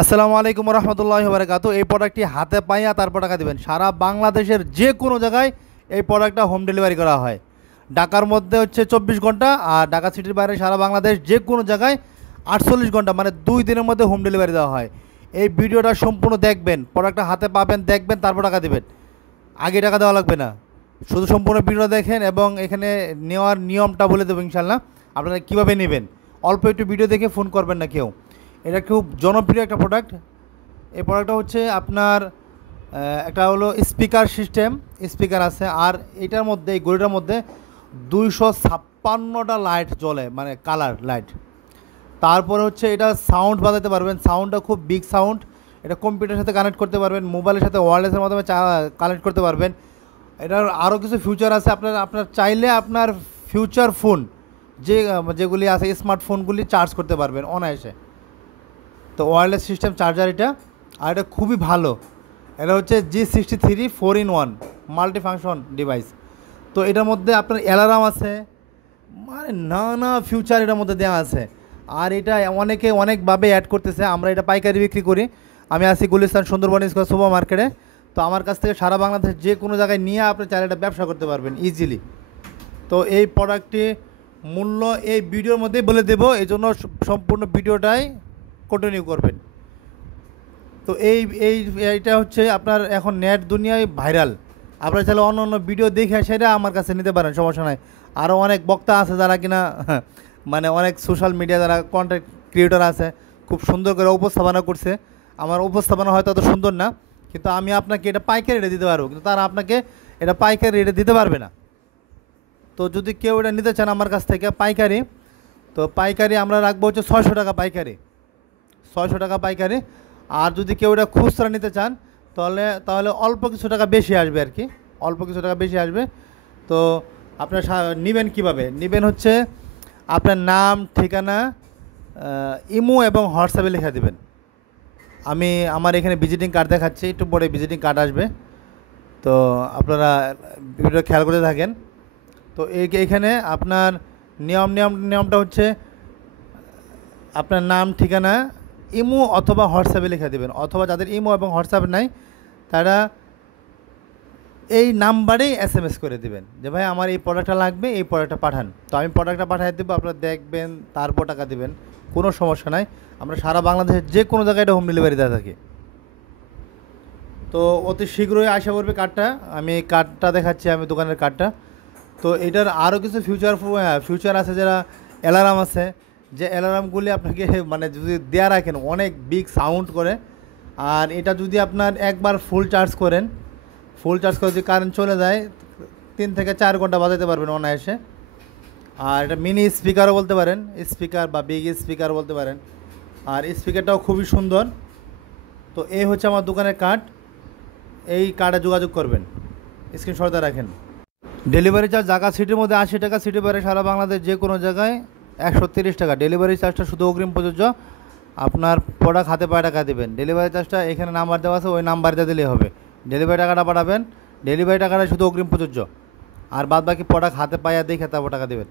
আসসালামু আলাইকুম রহমতুল্লাহি ওয়া বারাকাতুহু। এই প্রোডাক্টটি হাতে পাইয়া তারপর টাকা দিবেন। সারা বাংলাদেশের যে কোনো জায়গায় এই প্রোডাক্টটা হোম ডেলিভারি করা হয়। ঢাকার মধ্যে হচ্ছে 24 ঘন্টা, আর ঢাকা সিটির বাইরে সারা বাংলাদেশ যে কোনো জায়গায় 48 ঘন্টা, মানে 2 দিনের মধ্যে হোম ডেলিভারি দেওয়া হয়। এই ভিডিওটা সম্পূর্ণ দেখবেন, প্রোডাক্টটা হাতে পাবেন, দেখবেন, তারপর টাকা দিবেন। আগে টাকা দেওয়া লাগবে না, শুধু সম্পূর্ণ ভিডিও দেখেন এবং এখানে নেওয়ার নিয়মটা বলে দেবো ইনশাল্লাহ। আপনারা কীভাবে নেবেন, অল্প একটু ভিডিও দেখে ফোন করবেন না কেউ। এটা খুব জনপ্রিয় একটা প্রোডাক্ট। এই প্রোডাক্টটা হচ্ছে আপনার একটা হলো স্পিকার সিস্টেম, স্পিকার আছে, আর এটার মধ্যে এই ঘড়িটার মধ্যে 256টা লাইট জ্বলে, মানে কালার লাইট। তারপরে হচ্ছে এটা সাউন্ড বাজাতে পারবেন, সাউন্ডটা খুব বিগ সাউন্ড। এটা কম্পিউটারের সাথে কানেক্ট করতে পারবেন, মোবাইলের সাথে ওয়্যারলেসের মাধ্যমে কানেক্ট করতে পারবেন। এটার আরও কিছু ফিউচার আছে। আপনার চাইলে আপনার ফিউচার ফোন যেগুলি আছে স্মার্টফোনগুলি চার্জ করতে পারবেন অনায়াসে। তো ওয়্যারলেস সিস্টেম চার্জার এটা, আর এটা খুবই ভালো। এটা হচ্ছে G63 4-in-1 multi function device. তো এটার মধ্যে আপনার অ্যালার্ম আছে, মানে নানা ফিউচার এটার মধ্যে দেওয়া আছে। আর এটা অনেকে অনেকভাবে অ্যাড করতেছে। আমরা এটা পাইকারি বিক্রি করি। আমি আছি গুলিস্তান সুন্দরবন স্কোয়ার সুপার মার্কেটে। তো আমার কাছ থেকে সারা বাংলাদেশ যে কোনো জায়গায় নিয়ে আপনি চাইলে এটা ব্যবসা করতে পারবেন ইজিলি। তো এই প্রোডাক্টটি মূল্য এই ভিডিওর মধ্যেই বলে দেবো, এই জন্য সম্পূর্ণ ভিডিওটাই কন্টিনিউ করবেন। তো এইটা হচ্ছে আপনার এখন নেট দুনিয়ায় ভাইরাল। আপনারা চাইলে অন্য অন্য ভিডিও দেখে সেটা আমার কাছে নিতে পারেন, সমস্যা নাই। আরও অনেক বক্তা আছে যারা কিনা মানে অনেক সোশ্যাল মিডিয়া যারা কন্টেন্ট ক্রিয়েটর আছে, খুব সুন্দর করে উপস্থাপনা করছে। আমার উপস্থাপনা হয়তো অত সুন্দর না, কিন্তু আমি আপনাকে এটা পাইকারি রেটে দিতে পারবো, কিন্তু তারা আপনাকে এটা পাইকারি রেটে দিতে পারবে না। তো যদি কেউ এটা নিতে চান আমার কাছ থেকে পাইকারি, তো পাইকারি আমরা রাখবো হচ্ছে 600 টাকা পাইকারি, 600 টাকা পাইকারি। আর যদি কেউ এটা খুচরা নিতে চান তাহলে অল্প কিছু টাকা বেশি আসবে আর কি, অল্প কিছু টাকা বেশি আসবে। তো আপনার নেবেন কীভাবে নেবেন হচ্ছে আপনার নাম, ঠিকানা, ইমো এবং হোয়াটসঅ্যাপে লিখে দেবেন। আমি আমার এখানে ভিজিটিং কার্ড দেখাচ্ছি, একটু পরে ভিজিটিং কার্ড আসবে। তো আপনারা ভিডিও খেয়াল করে থাকেন। তো এইখানে আপনার নিয়মটা হচ্ছে আপনার নাম, ঠিকানা, ইমো অথবা হোয়াটসঅ্যাপে লিখে দেবেন, অথবা যাদের ইমো এবং হোয়াটসঅ্যাপ নাই তারা এই নাম্বারেই SMS করে দেবেন যে ভাই আমার এই প্রোডাক্টটা লাগবে, এই প্রোডাক্টটা পাঠান। তো আমি প্রোডাক্টটা পাঠিয়ে দেবো, আপনারা দেখবেন, তারপর টাকা দেবেন, কোনো সমস্যা নাই। আমরা সারা বাংলাদেশের যে কোনো জায়গায় এটা হোম ডেলিভারি দেওয়া থাকি। তো অতি শীঘ্রই আসা পড়বে কার্ডটা। আমি কার্ডটা দেখাচ্ছি, আমি দোকানের কার্ডটা। তো এটার আরও কিছু ফিউচার আছে, যারা অ্যালার্ম আছে, যে অ্যালার্মগুলি আপনাকে মানে যদি দেয়া রাখেন অনেক বিগ সাউন্ড করে। আর এটা যদি আপনার একবার ফুল চার্জ করে যদি কারেন্ট চলে যায় 3 থেকে 4 ঘন্টা বাজাতে পারবেন অনায়াসে। আর এটা মিনি স্পিকারও বলতে পারেন, স্পিকার বা বিগ স্পিকার বলতে পারেন। আর স্পিকারটাও খুবই সুন্দর। তো এই হচ্ছে আমার দোকানের কার্ড, এই কার্ডে যোগাযোগ করবেন, স্ক্রিনশটে রাখেন। ডেলিভারি চার্জ ঢাকা সিটির মধ্যে 80 টাকা, সিটি বাইরে সারা বাংলাদেশ যে কোনো জায়গায় 130 টাকা। ডেলিভারি চার্জটা শুধু অগ্রিম প্রযোজ্য। আপনার প্রোডাক্ট হাতে পায়ে টাকা দেবেন। ডেলিভারি চার্জটা এখানে নাম্বার দেওয়া আছে, ওই নাম্বারটা দিলেই হবে। ডেলিভারি টাকাটা পাঠাবেন, ডেলিভারি টাকাটা শুধু অগ্রিম প্রযোজ্য। আর বাদ বাকি প্রোডাক্ট হাতে পায়ে দেখে তারপর টাকা দেবেন।